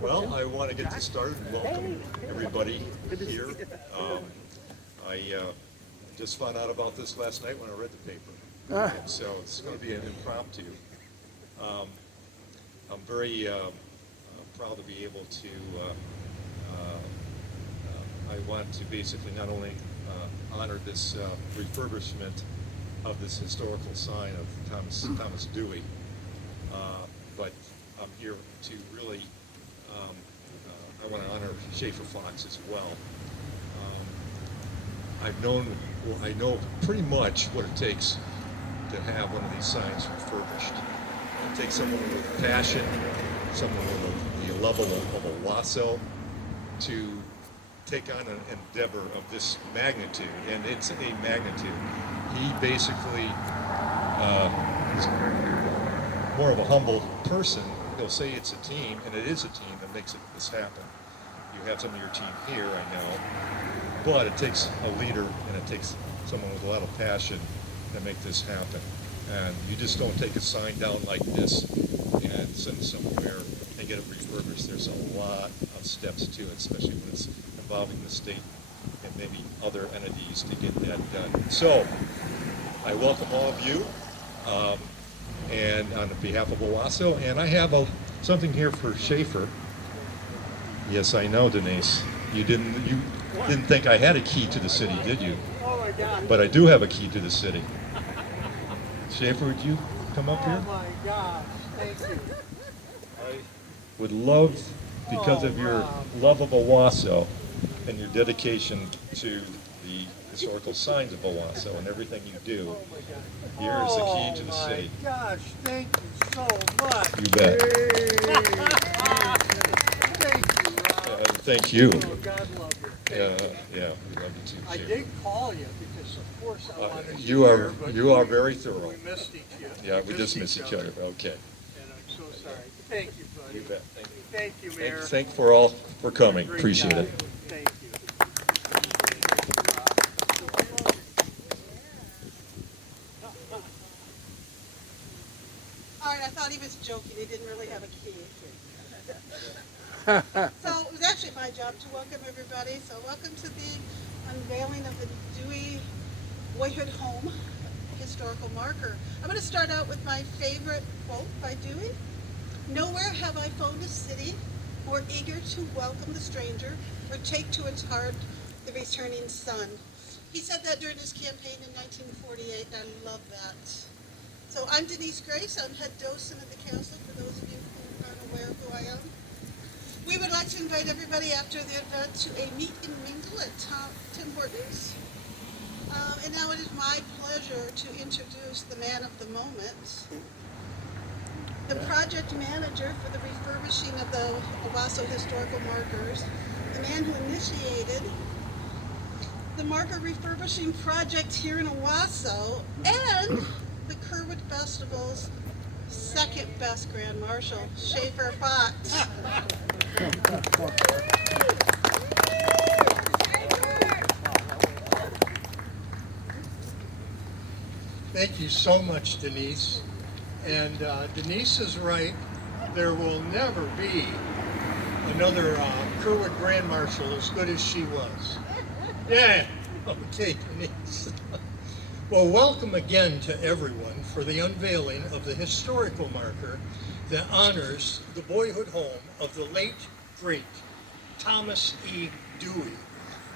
Well, I want to get this started and welcome everybody here. I just found out about this last night when I read the paper, and so it's going to be an impromptu. Um, I'm very proud to be able to. I want to basically not only honor this refurbishment of this historical sign of Thomas Dewey, but I'm here to really. I want to honor Schaefer Fox as well. I know pretty much what it takes to have one of these signs refurbished. It takes someone with passion, someone with the level of a Wasso to take on an endeavor of this magnitude, and it's a magnitude. He basically is more of a humble person. He'll say it's a team, and it is a team that makes this happen. You have some of your team here, I know, but it takes a leader and it takes someone with a lot of passion to make this happen. And you just don't take a sign down like this and send it somewhere and get it refurbished. There's a lot of steps to it, especially when it's involving the state and maybe other entities to get that done. So I welcome all of you. And on behalf of Owasso, and I have something here for Schaefer. Yes, I know, Denise. You didn't think I had a key to the city, did you? Oh my God. But I do have a key to the city. Schaefer, would you come up here? Oh my gosh, thank you. I would love, because of your love of Owasso and your dedication to the historical signs of Owasso and everything you do, here is the key to the city. Oh my gosh, thank you so much. You bet. Thank you, Rob. Thank you. Oh, God love you. Thank you. Yeah, we love you too, I Schaefer. did call you because, of course, I wanted to You hear, are but very thorough. We missed each other. Yeah, we just missed each other. Okay. And I'm so sorry. Thank you, buddy. You bet. Thank you. Thank you, Mayor. Thank you for all for coming. Great Appreciate job. it. Thank you. All right, I thought he was joking. He didn't really have a key. So it was actually my job to welcome everybody. So welcome to the unveiling of the Dewey Boyhood Home historical marker. I'm going to start out with my favorite quote by Dewey. Nowhere have I found a city more eager to welcome the stranger or take to its heart the returning son. He said that during his campaign in 1948, and I love that. So I'm Denise Grace. I'm head docent at the council, for those of you who aren't aware of who I am. We would like to invite everybody after the event to a meet and mingle at Tim Hortons. And now it is my pleasure to introduce the man of the moment, the project manager for the refurbishing of the Owasso historical markers, the man who initiated the marker refurbishing project here in Owasso, and the Kerwood Festival's second best Grand Marshal, Schaefer Fox. Thank you so much, Denise. And Denise is right. There will never be another Kerwood Grand Marshal as good as she was. Yeah. Okay, Denise. Well, welcome again to everyone for the unveiling of the historical marker that honors the boyhood home of the late, great Thomas E. Dewey.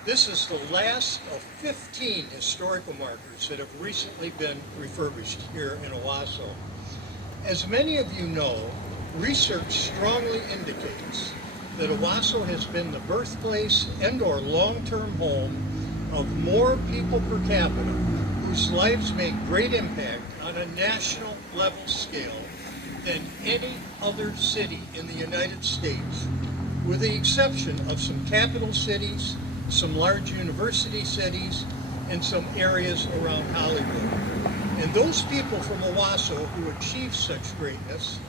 This is the last of 15 historical markers that have recently been refurbished here in Owasso. As many of you know, research strongly indicates that Owasso has been the birthplace and/or long-term home of more people per capita whose lives make great impact on a national level scale than any other city in the United States, with the exception of some capital cities, some large university cities, and some areas around Hollywood. And those people from Owasso who achieved such greatness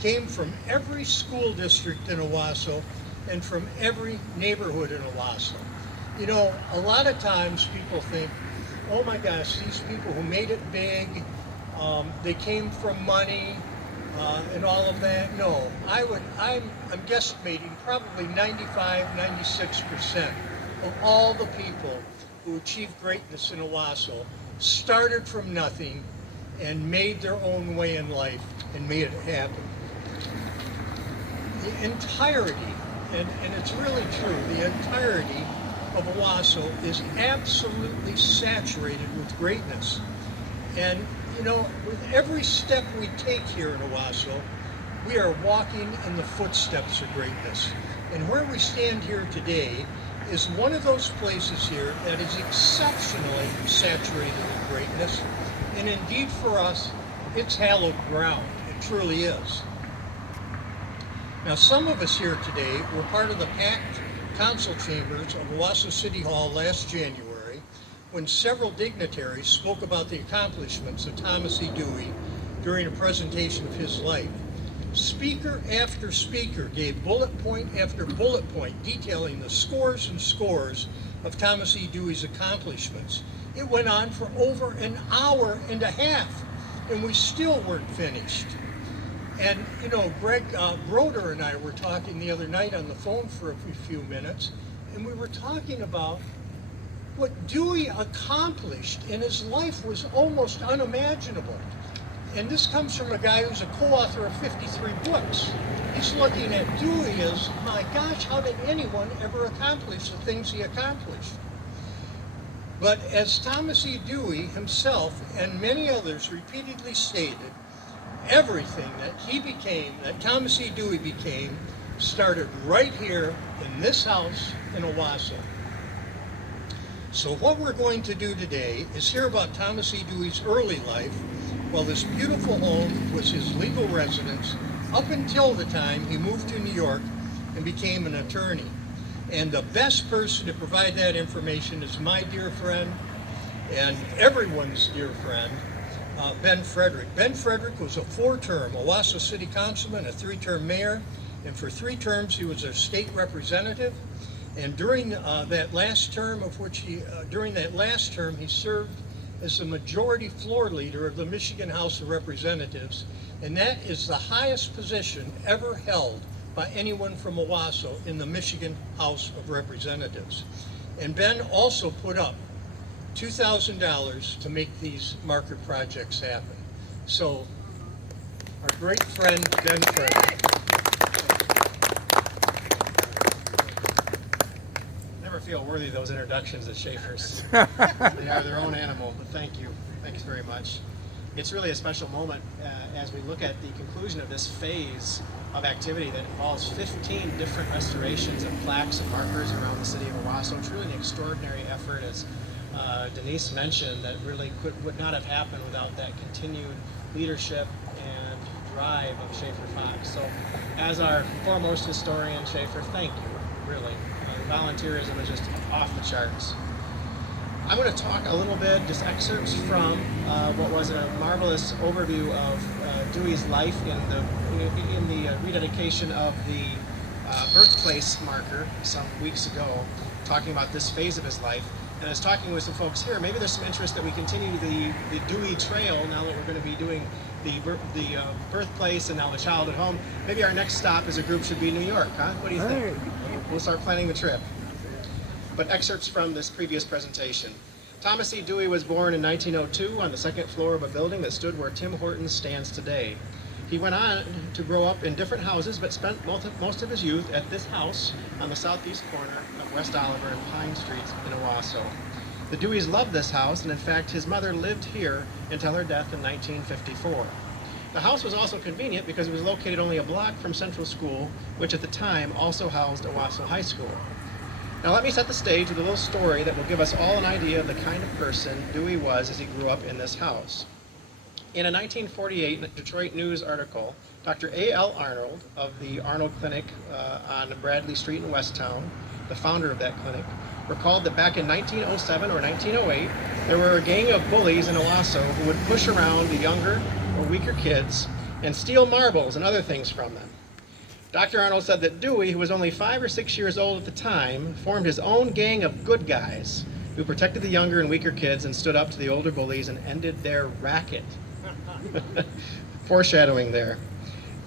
came from every school district in Owasso and from every neighborhood in Owasso. You know, a lot of times people think, oh my gosh, these people who made it big, they came from money, and all of that? No, I'm guesstimating probably 95, 96% of all the people who achieved greatness in Owasso started from nothing and made their own way in life and made it happen. The entirety, and it's really true, the entirety of Owasso is absolutely saturated with greatness. And you know, with every step we take here in Owasso, we are walking in the footsteps of greatness. And where we stand here today is one of those places here that is exceptionally saturated with greatness. And indeed for us, it's hallowed ground. It truly is. Now, some of us here today were part of the packed council chambers of Owasso City Hall last January when several dignitaries spoke about the accomplishments of Thomas E. Dewey during a presentation of his life. Speaker after speaker gave bullet point after bullet point detailing the scores and scores of Thomas E. Dewey's accomplishments. It went on for over an hour and a half, and we still weren't finished. And you know, Greg Broder and I were talking the other night on the phone for a few minutes, and we were talking about what Dewey accomplished in his life was almost unimaginable. And this comes from a guy who's a co-author of 53 books. He's looking at Dewey as, my gosh, how did anyone ever accomplish the things he accomplished? But as Thomas E. Dewey himself and many others repeatedly stated, everything that he became, that Thomas E. Dewey became, started right here in this house in Owasso. So what we're going to do today is hear about Thomas E. Dewey's early life, while this beautiful home was his legal residence up until the time he moved to New York and became an attorney. And the best person to provide that information is my dear friend and everyone's dear friend, Ben Frederick. Ben Frederick was a 4-term Owasso City Councilman, a 3-term mayor, and for 3 terms he was a state representative. And during that last term, he served as the majority floor leader of the Michigan House of Representatives, and that is the highest position ever held by anyone from Owasso in the Michigan House of Representatives. And Ben also put up $2,000 to make these marker projects happen. So, our great friend, Ben Frederick. Never feel worthy of those introductions at Schaefer's. They are their own animal, but thank you. Thanks very much. It's really a special moment as we look at the conclusion of this phase of activity that involves 15 different restorations of plaques and markers around the city of Owasso. Truly an extraordinary effort, as Denise mentioned, that really would not have happened without that continued leadership and drive of Schaefer Fox. So as our foremost historian, Schaefer, thank you, really. Volunteerism is just off the charts. I'm going to talk a little bit, just excerpts from what was a marvelous overview of Dewey's life in the rededication of the birthplace marker some weeks ago, talking about this phase of his life. And I was talking with some folks here, maybe there's some interest that we continue the Dewey Trail now that we're going to be doing the birthplace and now the childhood home. Maybe our next stop as a group should be New York, huh? What do you think? We'll start planning the trip. But excerpts from this previous presentation. Thomas E. Dewey was born in 1902 on the 2nd floor of a building that stood where Tim Hortons stands today. He went on to grow up in different houses, but spent most of his youth at this house on the southeast corner of West Oliver and Pine Streets in Owasso. The Deweys loved this house, and in fact his mother lived here until her death in 1954. The house was also convenient because it was located only a block from Central School, which at the time also housed Owasso High School. Now let me set the stage with a little story that will give us all an idea of the kind of person Dewey was as he grew up in this house. In a 1948 Detroit News article, Dr. A.L. Arnold of the Arnold Clinic on Bradley Street in Westtown, the founder of that clinic, recalled that back in 1907 or 1908, there were a gang of bullies in Owasso who would push around the younger or weaker kids and steal marbles and other things from them. Dr. Arnold said that Dewey, who was only 5 or 6 years old at the time, formed his own gang of good guys who protected the younger and weaker kids and stood up to the older bullies and ended their racket. Foreshadowing there.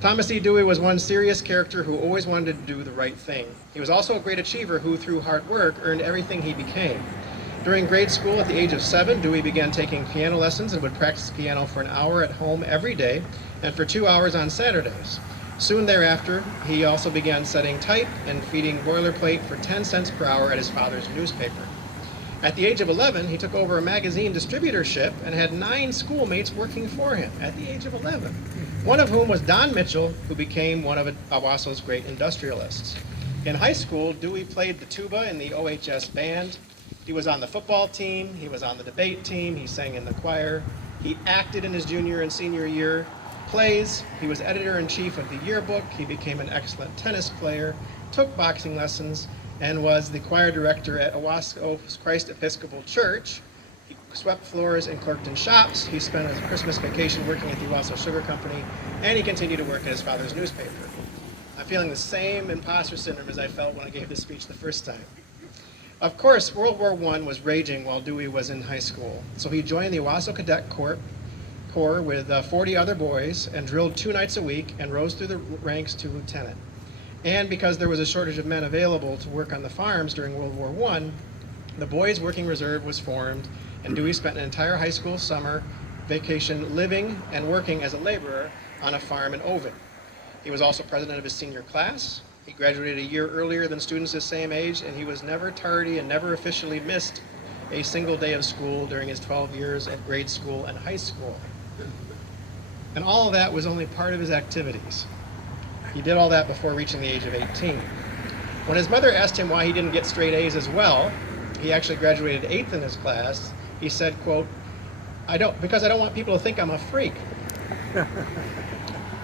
Thomas E. Dewey was one serious character who always wanted to do the right thing. He was also a great achiever who, through hard work, earned everything he became. During grade school, at the age of 7, Dewey began taking piano lessons and would practice piano for an hour at home every day and for 2 hours on Saturdays. Soon thereafter, he also began setting type and feeding boilerplate for 10 cents per hour at his father's newspaper. At the age of 11, he took over a magazine distributorship and had 9 schoolmates working for him at the age of 11, one of whom was Don Mitchell, who became one of Owasso's great industrialists. In high school, Dewey played the tuba in the OHS band. He was on the football team, he was on the debate team, he sang in the choir, he acted in his junior and senior year plays, he was editor-in-chief of the yearbook, he became an excellent tennis player, took boxing lessons, and was the choir director at Owasso's Christ Episcopal Church. He swept floors and clerked in shops, he spent his Christmas vacation working at the Owasso Sugar Company, and he continued to work at his father's newspaper. I'm feeling the same imposter syndrome as I felt when I gave this speech the first time. Of course, World War I was raging while Dewey was in high school, so he joined the Owasso Cadet Corps with 40 other boys and drilled 2 nights a week and rose through the ranks to lieutenant. And because there was a shortage of men available to work on the farms during World War I, the Boys Working Reserve was formed, and Dewey spent an entire high school summer vacation living and working as a laborer on a farm in Ovid. He was also president of his senior class. He graduated a year earlier than students his same age, and he was never tardy and never officially missed a single day of school during his 12 years at grade school and high school. And all of that was only part of his activities. He did all that before reaching the age of 18. When his mother asked him why he didn't get straight A's as well, he actually graduated 8th in his class. He said, quote, because I don't want people to think I'm a freak.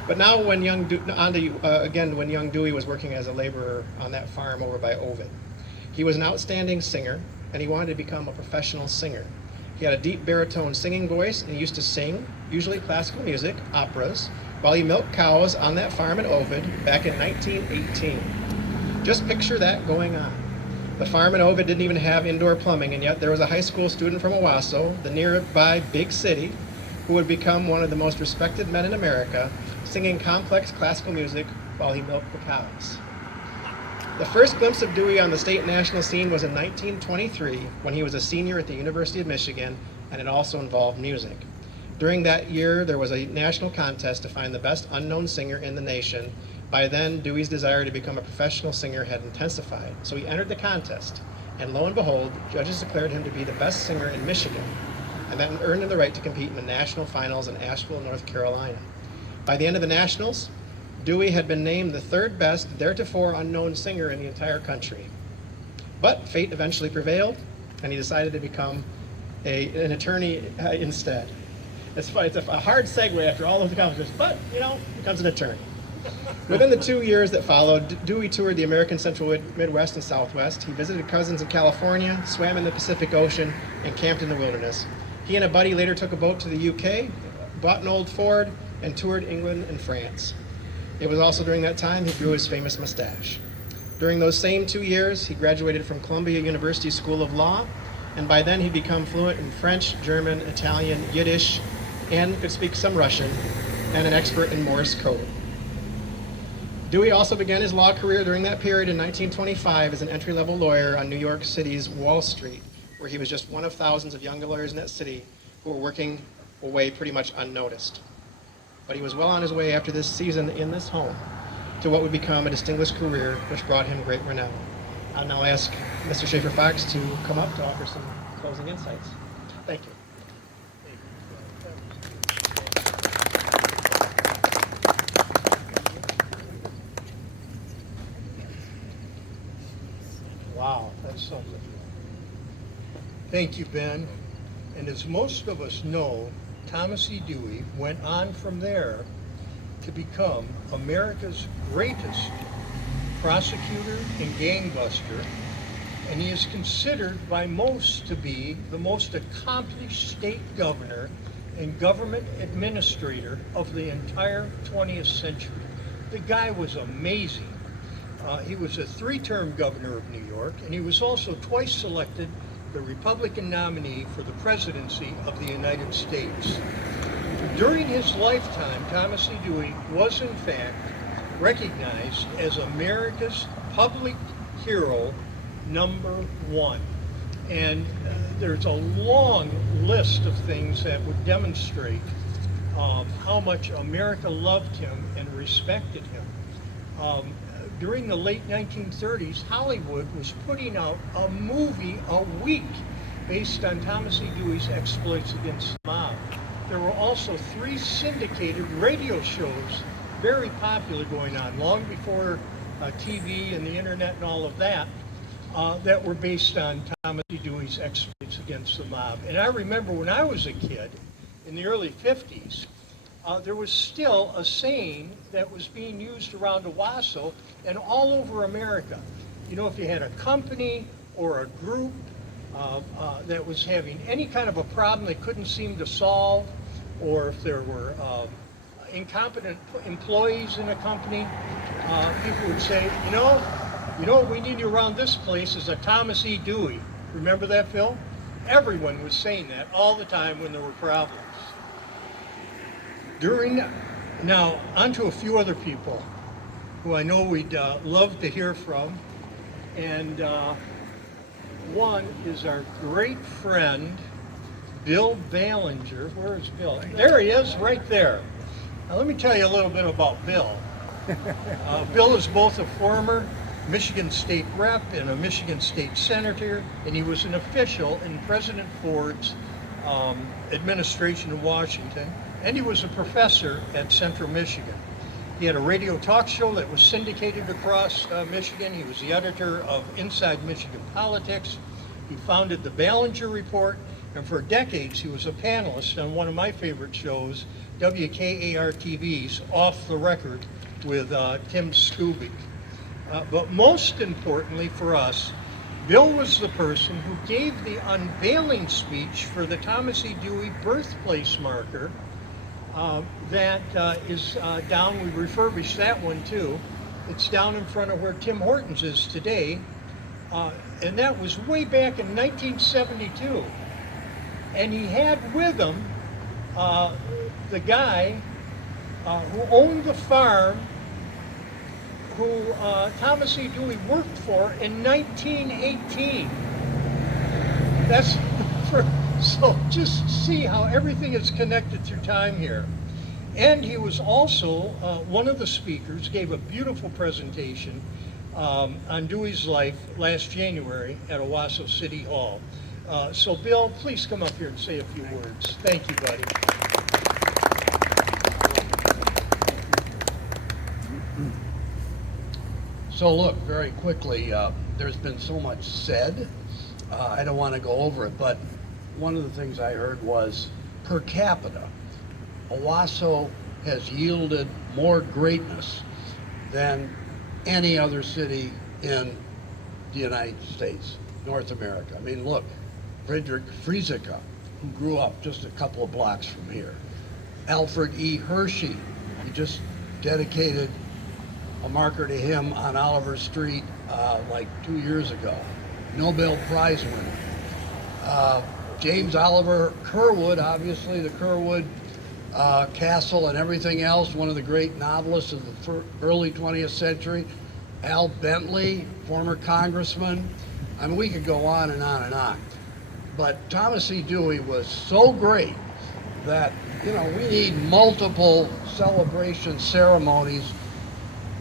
But now when young Dewey was working as a laborer on that farm over by Ovid, he was an outstanding singer, and he wanted to become a professional singer. He had a deep baritone singing voice, and he used to sing, usually classical music, operas, while he milked cows on that farm in Ovid back in 1918. Just picture that going on. The farm in Ovid didn't even have indoor plumbing, and yet there was a high school student from Owasso, the nearby big city, who would become one of the most respected men in America, singing complex classical music while he milked the cows. The first glimpse of Dewey on the state and national scene was in 1923 when he was a senior at the University of Michigan, and it also involved music. During that year, there was a national contest to find the best unknown singer in the nation. By then, Dewey's desire to become a professional singer had intensified, so he entered the contest, and lo and behold, judges declared him to be the best singer in Michigan, and then earned him the right to compete in the national finals in Asheville, North Carolina. By the end of the nationals, Dewey had been named the 3rd best theretofore unknown singer in the entire country. But fate eventually prevailed, and he decided to become an attorney instead. It's a hard segue after all of the accomplishments, but, he becomes an attorney. Within the 2 years that followed, Dewey toured the American Central Midwest and Southwest. He visited cousins in California, swam in the Pacific Ocean, and camped in the wilderness. He and a buddy later took a boat to the UK, bought an old Ford, and toured England and France. It was also during that time he grew his famous mustache. During those same 2 years, he graduated from Columbia University School of Law, and by then he'd become fluent in French, German, Italian, Yiddish, and could speak some Russian, and an expert in Morse code. Dewey also began his law career during that period in 1925 as an entry-level lawyer on New York City's Wall Street, where he was just one of thousands of young lawyers in that city who were working away pretty much unnoticed. But he was well on his way after this season in this home to what would become a distinguished career, which brought him great renown. I'll now ask Mr. Schaefer-Fox to come up to offer some closing insights. Thank you. Wow, that's something. Thank you, Ben. And as most of us know, Thomas E. Dewey went on from there to become America's greatest prosecutor and gangbuster, and he is considered by most to be the most accomplished state governor and government administrator of the entire 20th century. The guy was amazing. He was a 3-term governor of New York, and he was also twice selected the Republican nominee for the presidency of the United States. During his lifetime, Thomas E. Dewey was in fact recognized as America's public hero #1. And there's a long list of things that would demonstrate how much America loved him and respected him. During the late 1930s, Hollywood was putting out a movie a week based on Thomas E. Dewey's exploits against the mob. There were also 3 syndicated radio shows, very popular, going on long before TV and the internet and all of that, that were based on Thomas E. Dewey's exploits against the mob. And I remember when I was a kid in the early 50s, there was still a saying that was being used around Owasso and all over America. You know, if you had a company or a group that was having any kind of a problem they couldn't seem to solve, or if there were incompetent employees in a company, people would say, you know what we need around this place is a Thomas E. Dewey. Remember that, Phil? Everyone was saying that all the time when there were problems. Now, on to a few other people who I know we'd love to hear from. And one is our great friend, Bill Ballinger. Where is Bill? There he is, right there. Now, let me tell you a little bit about Bill. Bill is both a former Michigan State Rep and a Michigan State Senator, and he was an official in President Ford's administration in Washington, and he was a professor at Central Michigan. He had a radio talk show that was syndicated across Michigan. He was the editor of Inside Michigan Politics. He founded the Ballinger Report, and for decades he was a panelist on one of my favorite shows, WKAR-TV's Off the Record with Tim Scooby. But most importantly for us, Bill was the person who gave the unveiling speech for the Thomas E. Dewey birthplace marker that is down. We refurbished that one too. It's down in front of where Tim Hortons is today. And that was way back in 1972. And he had with him the guy who owned the farm who Thomas E. Dewey worked for in 1918. That's so just see how everything is connected through time here. And he was also one of the speakers, gave a beautiful presentation on Dewey's life last January at Owasso City Hall. So Bill, please come up here and say a few words. Thank you, buddy. So look, very quickly, there's been so much said. I don't want to go over it, but one of the things I heard was per capita, Owasso has yielded more greatness than any other city in the United States, North America. I mean, look, Frederick Frieseke, who grew up just a couple of blocks from here. Alfred E. Hershey, he just dedicated a marker to him on Oliver Street like 2 years ago. Nobel Prize winner. James Oliver Curwood, obviously the Curwood Castle and everything else, one of the great novelists of the early 20th century. Al Bentley, former congressman. I mean, we could go on and on and on. But Thomas E. Dewey was so great that, you know, we need multiple celebration ceremonies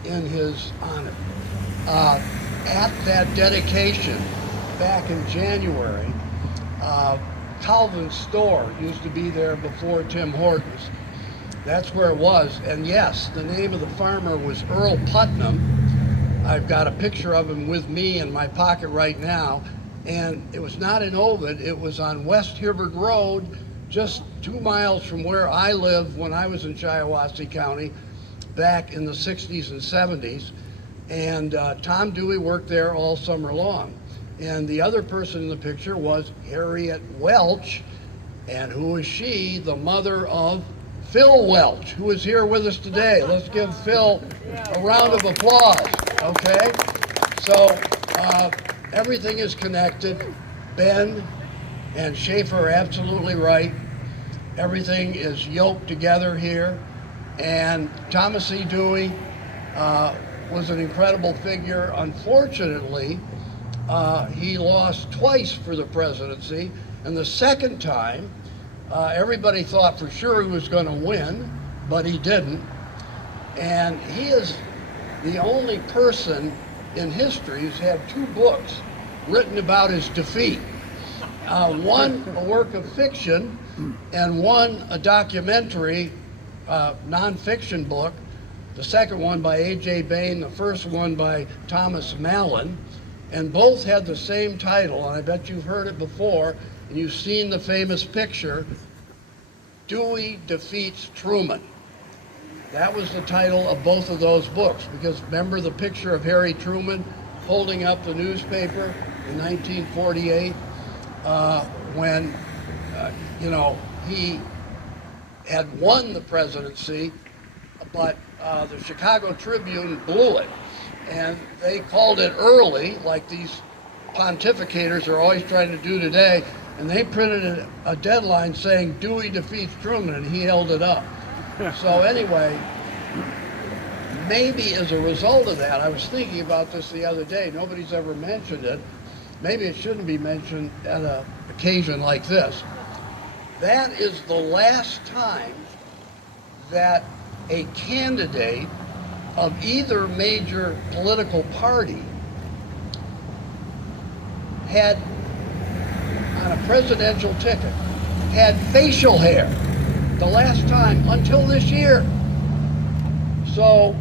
in his honor. At that dedication back in January, Calvin's store used to be there before Tim Hortons. That's where it was. And yes, the name of the farmer was Earl Putnam. I've got a picture of him with me in my pocket right now. And it was not in Ovid, it was on West Hibbard Road, just 2 miles from where I lived when I was in Shiawassee County back in the 60s and 70s. And Tom Dewey worked there all summer long. And the other person in the picture was Harriet Welch. And who is she? The mother of Phil Welch, who is here with us today. Let's give Phil a round of applause, okay? So everything is connected. Ben and Schaefer are absolutely right. Everything is yoked together here. And Thomas E. Dewey was an incredible figure. Unfortunately, he lost twice for the presidency. And the second time, everybody thought for sure he was going to win, but he didn't. And he is the only person in history who's had two books written about his defeat. One, a work of fiction, and one, a documentary, nonfiction book. The second one by A.J. Bain, the first one by Thomas Mallon. And both had the same title, and I bet you've heard it before, and you've seen the famous picture, Dewey Defeats Truman. That was the title of both of those books, because remember the picture of Harry Truman holding up the newspaper in 1948 when, he had won the presidency, but the Chicago Tribune blew it. And they called it early, like these pontificators are always trying to do today, and they printed a deadline saying Dewey defeats Truman, and he held it up. So anyway, maybe as a result of that, I was thinking about this the other day, nobody's ever mentioned it, maybe it shouldn't be mentioned at an occasion like this. That is the last time that a candidate of either major political party had, on a presidential ticket, had facial hair. The last time until this year. So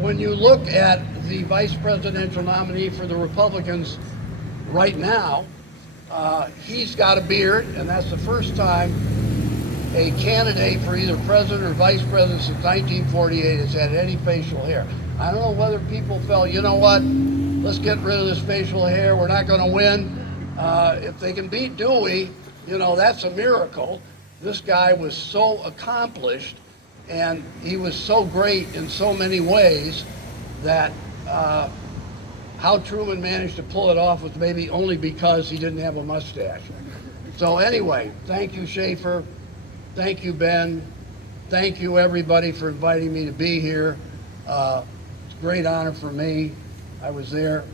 when you look at the vice presidential nominee for the Republicans right now, he's got a beard, and that's the first time a candidate for either president or vice president since 1948 has had any facial hair. I don't know whether people felt, you know what, let's get rid of this facial hair, we're not going to win. If they can beat Dewey, that's a miracle. This guy was so accomplished, and he was so great in so many ways that how Truman managed to pull it off was maybe only because he didn't have a mustache. So anyway, thank you, Schaefer. Thank you, Ben. Thank you, everybody, for inviting me to be here. It's a great honor for me. I was there,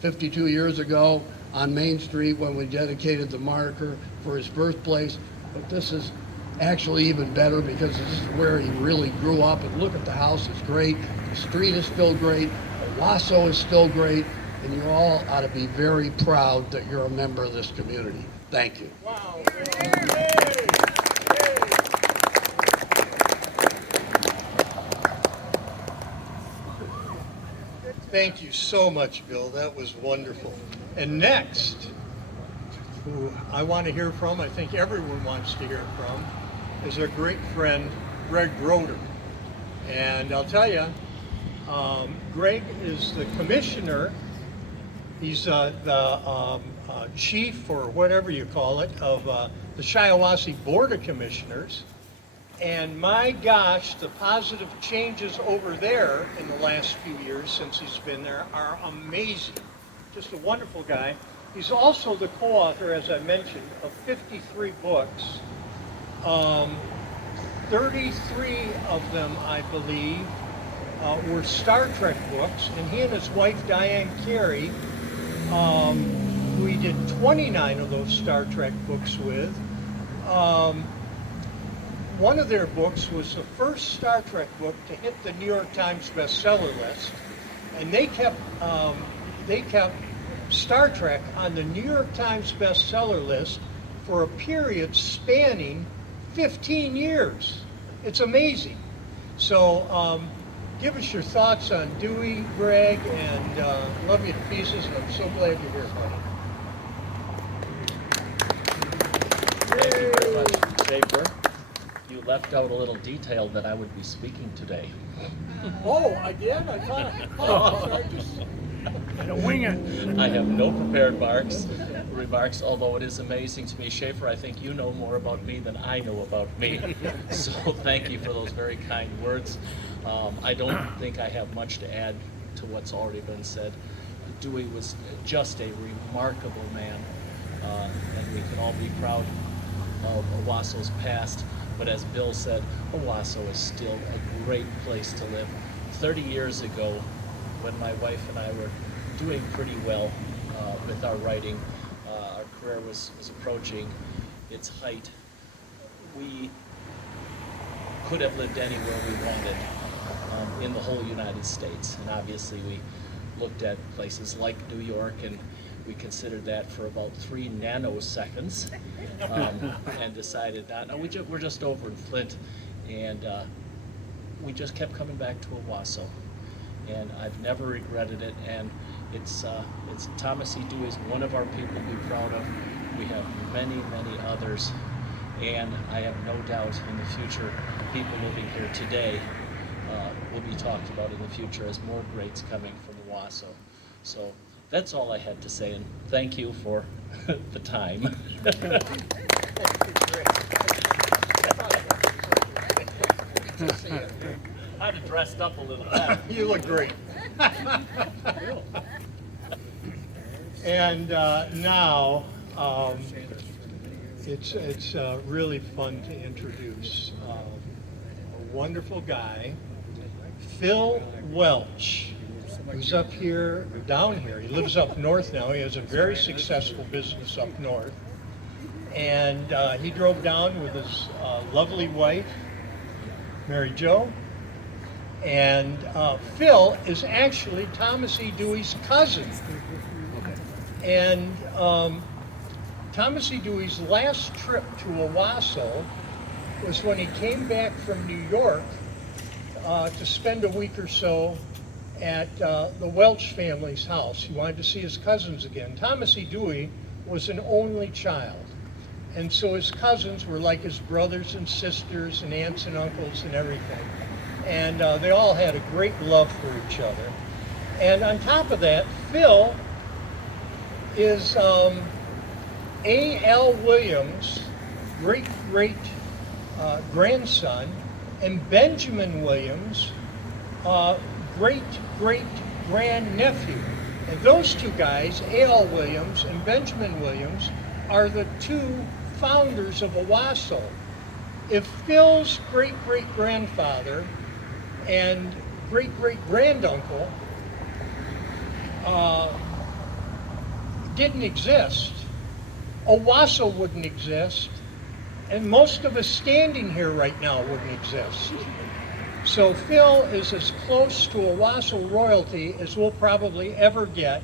52 years ago on Main Street when we dedicated the marker for his birthplace. But this is actually even better because this is where he really grew up. And look at the house, it's great. The street is still great. Owasso is still great. And you all ought to be very proud that you're a member of this community. Thank you. Wow. Thank you so much, Bill. That was wonderful. And next, who I want to hear from, I think everyone wants to hear from, is our great friend, Greg Roeder. And I'll tell you, Greg is the commissioner. He's the chief, or whatever you call it, of the Shiawassee Board of Commissioners. And my gosh, the positive changes over there in the last few years since he's been there are amazing. Just a wonderful guy. He's also the co-author, as I mentioned, of 53 books. 33 of them, I believe, were Star Trek books, and he and his wife, Diane Carey, who he did 29 of those Star Trek books with. One of their books was the first Star Trek book to hit the New York Times bestseller list, and they kept Star Trek on the New York Times bestseller list for a period spanning 15 years. It's amazing. So give us your thoughts on Dewey, Greg, and love you to pieces, and I'm so glad you're here, buddy. Thank you very much, Schaefer. You left out a little detail that I would be speaking today. Oh, I did? I thought. Sorry, Wing it. I have no prepared remarks, although it is amazing to me. Schaefer, I think you know more about me than I know about me. So thank you for those very kind words. I don't think I have much to add to what's already been said. Dewey was just a remarkable man, and we can all be proud of Owasso's past, but as Bill said, Owasso is still a great place to live. 30 years ago, when my wife and I were doing pretty well with our writing, our career was approaching its height. We could have lived anywhere we wanted in the whole United States, and obviously we looked at places like New York, and we considered that for about 3 nanoseconds, and decided not. No, we're just over in Flint, and we just kept coming back to Owasso, and I've never regretted it. And it's Thomas E. Dewey is one of our people to be proud of. We have many, many others, and I have no doubt in the future, people living here today will be talked about in the future as more greats coming from Owasso. So that's all I had to say, and thank you for the time. I'd have dressed up a little better. You look great. And now it's really fun to introduce a wonderful guy, Phil Welch, who's up here, down here. He lives up north now. He has a very successful business up north. And he drove down with his lovely wife, Mary Jo. And Phil is actually Thomas E. Dewey's cousin. And Thomas E. Dewey's last trip to Owasso was when he came back from New York to spend a week or so at the Welch family's house. He wanted to see his cousins again. Thomas E. Dewey was an only child, and so his cousins were like his brothers and sisters and aunts and uncles and everything. And they all had a great love for each other. And on top of that, Phil is A.L. Williams' great grandson, and Benjamin Williams' great grandnephew. And those two guys, A.L. Williams and Benjamin Williams, are the two founders of Owasso. If Phil's great grandfather and great granduncle didn't exist, Owasso wouldn't exist, and most of us standing here right now wouldn't exist. So Phil is as close to Owasso royalty as we'll probably ever get.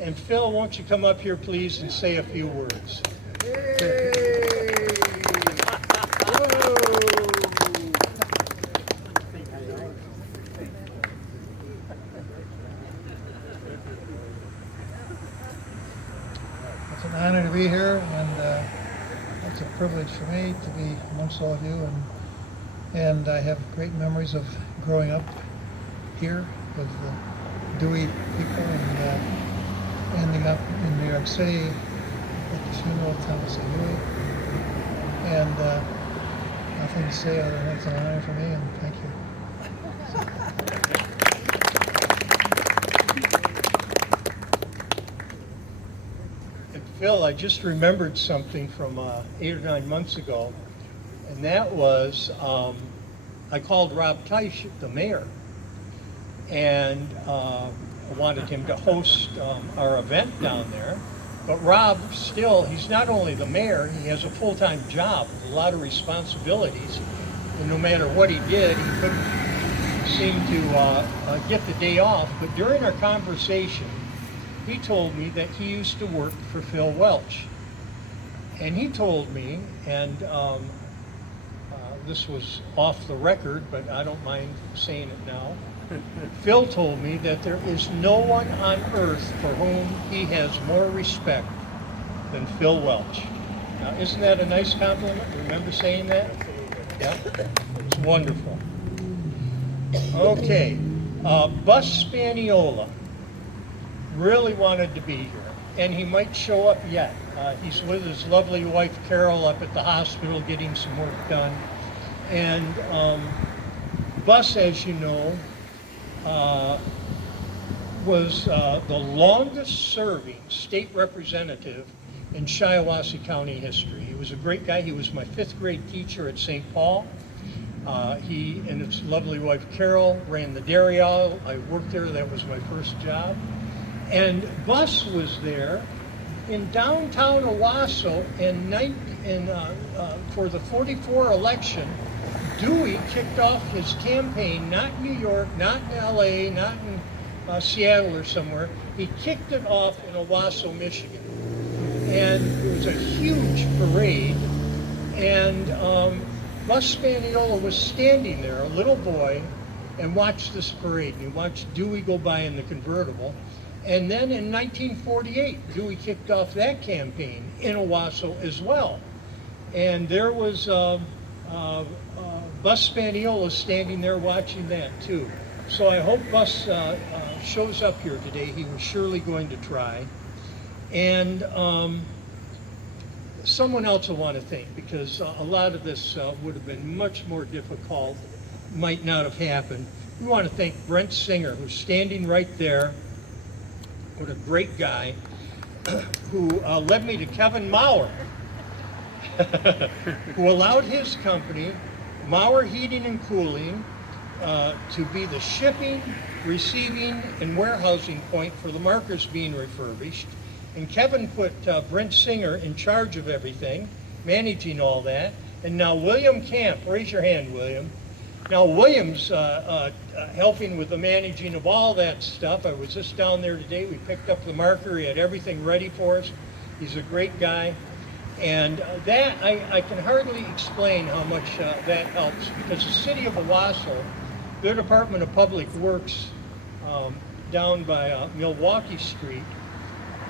And Phil, won't you come up here, please, and say a few words? It's an honor to be here, and it's a privilege for me to be amongst all of you. And I have great memories of growing up here with the Dewey people and ending up in New York City at the funeral of Thomas E. Dewey. And nothing to say other than it's an honor for me, and thank you. And Phil, I just remembered something from 8 or 9 months ago, and that was I called Rob Teich, the mayor, and I wanted him to host our event down there. But Rob still, he's not only the mayor, he has a full-time job with a lot of responsibilities, and no matter what he did, he couldn't seem to get the day off. But during our conversation, he told me that he used to work for Phil Welch. And he told me, and this was off the record, but I don't mind saying it now. Phil told me that there is no one on earth for whom he has more respect than Phil Welch. Now, isn't that a nice compliment? Remember saying that? Yeah, it's wonderful. Okay, Bus Spaniola really wanted to be here, and he might show up yet. He's with his lovely wife Carol up at the hospital getting some work done. And Bus, as you know, was the longest serving state representative in Shiawassee County history. He was a great guy. He was my 5th grade teacher at St. Paul. He and his lovely wife Carol ran the dairy aisle. I worked there. That was my first job. And Bus was there in downtown Owasso for the 44 election. Dewey kicked off his campaign, not in New York, not in LA, not in Seattle or somewhere. He kicked it off in Owasso, Michigan. And it was a huge parade. And Bus Spaniola was standing there, a little boy, and watched this parade. And he watched Dewey go by in the convertible. And then in 1948, Dewey kicked off that campaign in Owasso as well. And there was Bus Spaniola standing there watching that too. So I hope Bus shows up here today. He was surely going to try. And someone else I want to thank, because a lot of this would have been much more difficult, might not have happened. We want to thank Brent Singer, who's standing right there. What a great guy, who led me to Kevin Maurer, who allowed his company, Maurer Heating and Cooling, to be the shipping, receiving, and warehousing point for the markers being refurbished. And Kevin put Brent Singer in charge of everything, managing all that. And now William Camp, raise your hand, William. Now William's helping with the managing of all that stuff. I was just down there today. We picked up the marker. He had everything ready for us. He's a great guy. And that, I can hardly explain how much that helps, because the city of Owasso, their Department of Public Works down by Milwaukee Street,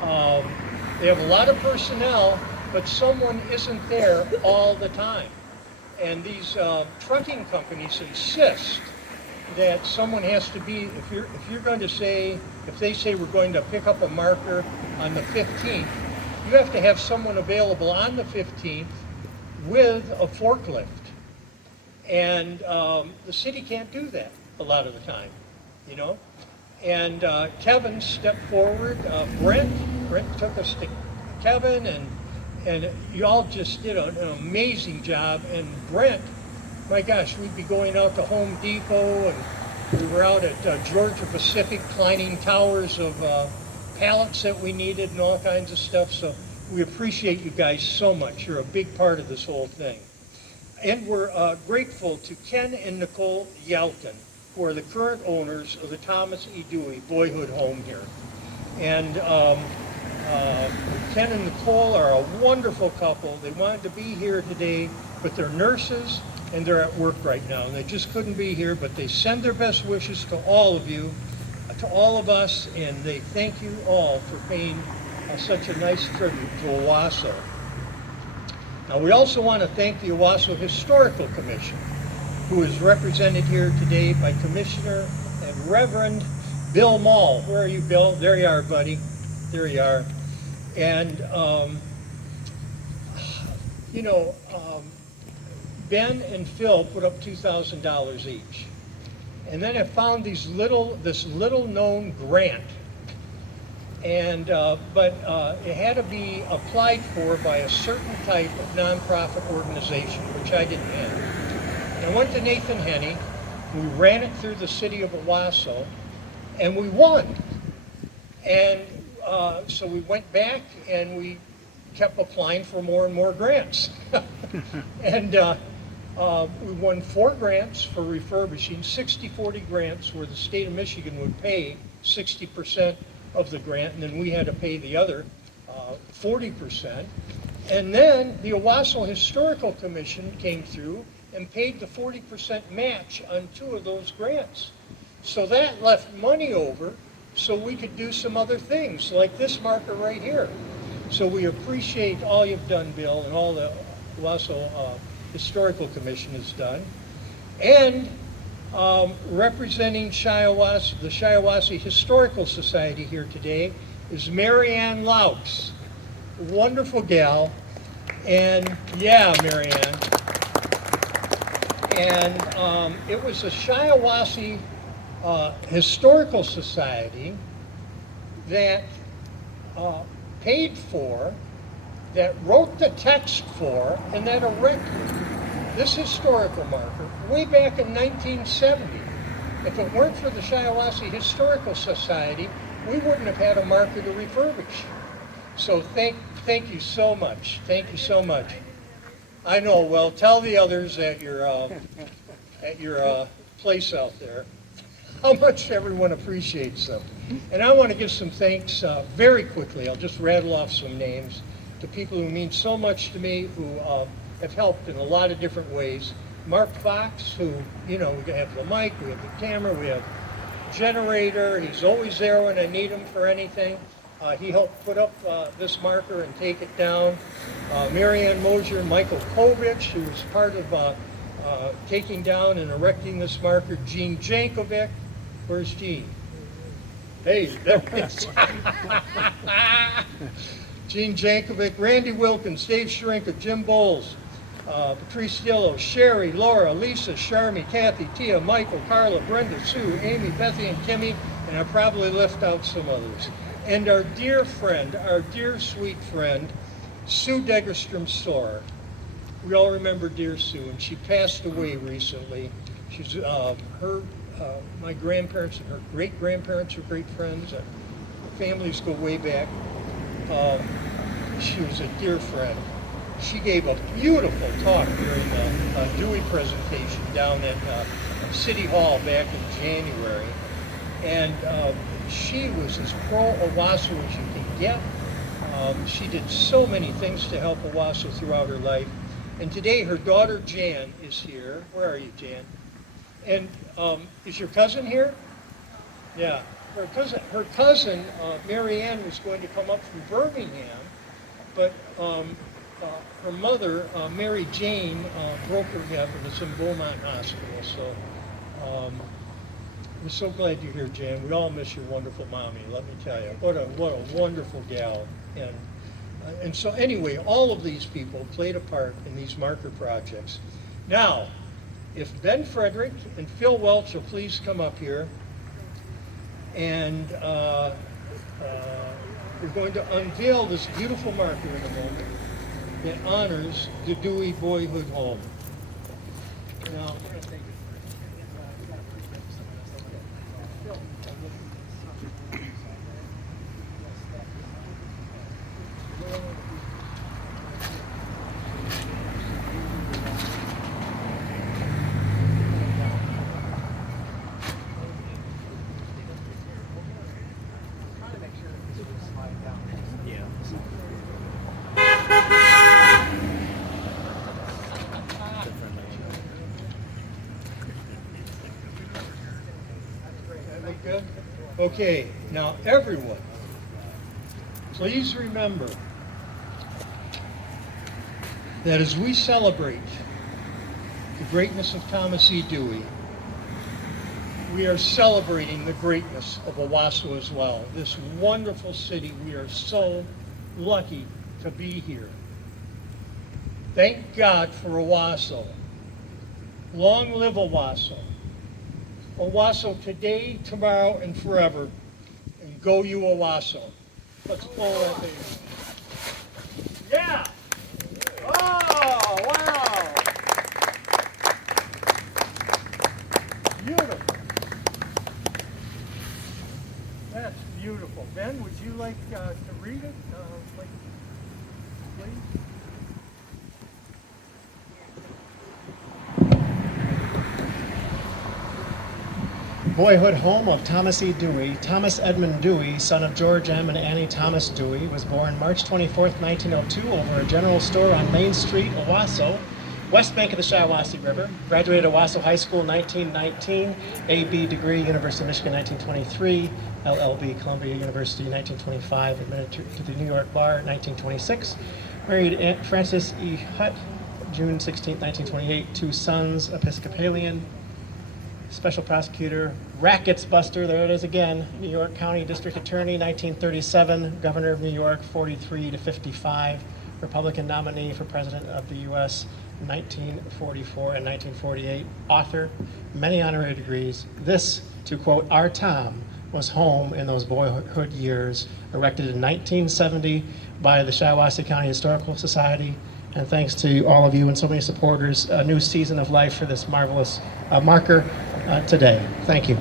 they have a lot of personnel, but someone isn't there all the time. And these trucking companies insist that someone has to be, if you're going to say, if they say we're going to pick up a marker on the 15th, you have to have someone available on the 15th with a forklift. And the city can't do that a lot of the time, you know? And Kevin stepped forward. Brent took us to Kevin, and you all just did an amazing job. And Brent, my gosh, we'd be going out to Home Depot, and we were out at Georgia Pacific climbing towers of pallets that we needed and all kinds of stuff. So we appreciate you guys so much. You're a big part of this whole thing. And we're grateful to Ken and Nicole Yelkin, who are the current owners of the Thomas E. Dewey Boyhood Home here. And Ken and Nicole are a wonderful couple. They wanted to be here today, but they're nurses and they're at work right now. And they just couldn't be here, but they send their best wishes to all of you, to all of us, and they thank you all for paying such a nice tribute to Owasso. Now, we also want to thank the Owasso Historical Commission, who is represented here today by Commissioner and Reverend Bill Mall. Where are you, Bill? There you are, buddy. There you are. And, Ben and Phil put up $2,000 each. And then I found this little known grant. And, but it had to be applied for by a certain type of nonprofit organization, which I didn't have. And I went to Nathan Henney. We ran it through the city of Owasso, and we won. And so we went back and we kept applying for more and more grants. And we won 4 grants for refurbishing, 60-40 grants where the state of Michigan would pay 60% of the grant, and then we had to pay the other 40%. And then the Owasso Historical Commission came through and paid the 40% match on 2 of those grants. So that left money over so we could do some other things, like this marker right here. So we appreciate all you've done, Bill, and all the Owasso Historical Commission has done. And representing the Shiawassee Historical Society here today is Mary Ann Laux, a wonderful gal. And yeah, Mary Ann. And it was a Shiawassee Historical Society that paid for that wrote the text for and that erected this historical marker way back in 1970. If it weren't for the Shiawassee Historical Society, we wouldn't have had a marker to refurbish. So thank you so much. Thank you so much. I know. Well, tell the others at your place out there how much everyone appreciates them. And I want to give some thanks very quickly. I'll just rattle off some names to people who mean so much to me, who have helped in a lot of different ways. Mark Fox, who, you know, we have the mic, we have the camera, we have generator. He's always there when I need him for anything. He helped put up this marker and take it down. Marianne Mosier, Michael Kovich, who was part of taking down and erecting this marker. Gene Jankovic. Where's Gene? Hey, there he is. Gene Jankovic, Randy Wilkins, Dave Schrinker, Jim Bowles, Patrice Dillo, Sherry, Laura, Lisa, Sharmy, Kathy, Tia, Michael, Carla, Brenda, Sue, Amy, Bethy, and Kimmy, and I probably left out some others. And our dear friend, our dear sweet friend, Sue Degerstrom-Storer. We all remember dear Sue, and she passed away recently. She's my grandparents and her great-grandparents are great friends. Families go way back. She was a dear friend. She gave a beautiful talk during the Dewey presentation down at City Hall back in January. And she was as pro-Owasso as you can get. She did so many things to help Owasso throughout her life. And today her daughter Jan is here. Where are you, Jan? And is your cousin here? Yeah. Her cousin Marianne, was going to come up from Birmingham, but her mother, Mary Jane, broke her hip and is in Beaumont Hospital. So we're so glad you're here, Jan. We all miss your wonderful mommy, let me tell you. What a wonderful gal. And so anyway, all of these people played a part in these marker projects. Now, if Ben Frederick and Phil Welch will please come up here, and we're going to unveil this beautiful marker in a moment that honors the Dewey Boyhood Home. Now, good? Okay, now everyone, please remember that as we celebrate the greatness of Thomas E. Dewey, we are celebrating the greatness of Owasso as well. This wonderful city, we are so lucky to be here. Thank God for Owasso. Long live Owasso. Owasso today, tomorrow, and forever. And go you Owasso. Let's blow that thing. Yeah! Oh, wow! Beautiful. That's beautiful. Ben, would you like to read it? Please? Boyhood home of Thomas E. Dewey. Thomas Edmund Dewey, son of George M. and Annie Thomas Dewey, was born March 24, 1902, over a general store on Main Street, Owasso, west bank of the Shiawassee River. Graduated Owasso High School 1919, A.B. degree, University of Michigan 1923, LLB, Columbia University 1925, admitted to the New York Bar 1926. Married Aunt Frances E. Hutt, June 16, 1928, 2 sons, Episcopalian, Special Prosecutor, Rackets Buster, there it is again, New York County District Attorney, 1937, Governor of New York, 43 to 55, Republican nominee for President of the U.S., 1944 and 1948, author, many honorary degrees. This, to quote our Tom, was home in those boyhood years, erected in 1970 by the Shiawassee County Historical Society. And thanks to all of you and so many supporters, a new season of life for this marvelous marker today. Thank you.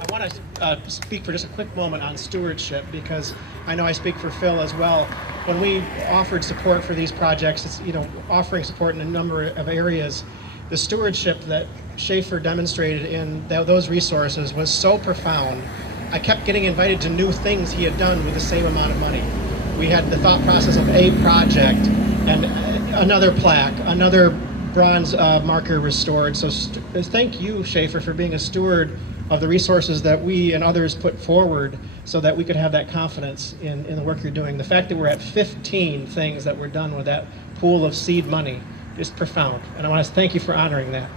I want to speak for just a quick moment on stewardship, because I know I speak for Phil as well. When we offered support for these projects, it's, offering support in a number of areas, the stewardship that Schaefer demonstrated in those resources was so profound. I kept getting invited to new things he had done with the same amount of money. We had the thought process of a project and another plaque, another bronze marker restored. So thank you, Schaefer, for being a steward of the resources that we and others put forward so that we could have that confidence in the work you're doing. The fact that we're at 15 things that were done with that pool of seed money is profound. And I want to thank you for honoring that.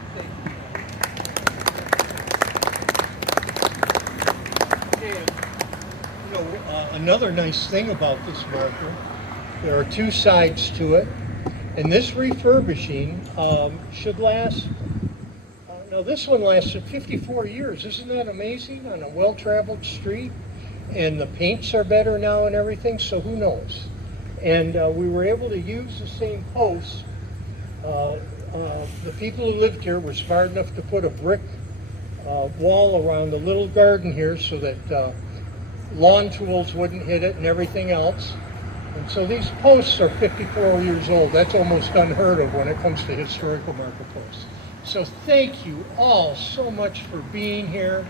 Another nice thing about this marker, there are two sides to it, and this refurbishing should last, now this one lasted 54 years. Isn't that amazing, on a well-traveled street? And the paints are better now and everything, so who knows? And we were able to use the same posts. The people who lived here were smart enough to put a brick wall around the little garden here so that lawn tools wouldn't hit it and everything else. And so these posts are 54 years old. That's almost unheard of when it comes to historical marker posts. So thank you all so much for being here.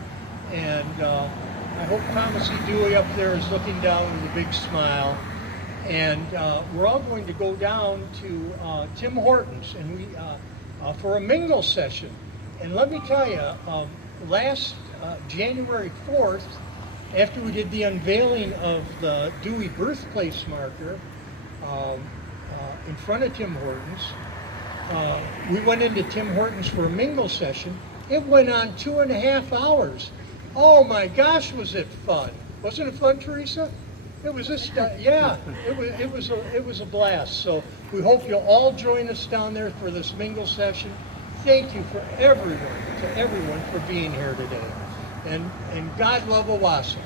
And I hope Thomas E. Dewey up there is looking down with a big smile. And we're all going to go down to Tim Hortons and for a mingle session. And let me tell you, last January 4th, after we did the unveiling of the Dewey birthplace marker in front of Tim Hortons, we went into Tim Hortons for a mingle session. It went on 2.5 hours. Oh my gosh, was it fun? Wasn't it fun, Teresa? It was this, yeah, it was a blast. So we hope you'll all join us down there for this mingle session. Thank you for everyone for being here today. And God love Owasso.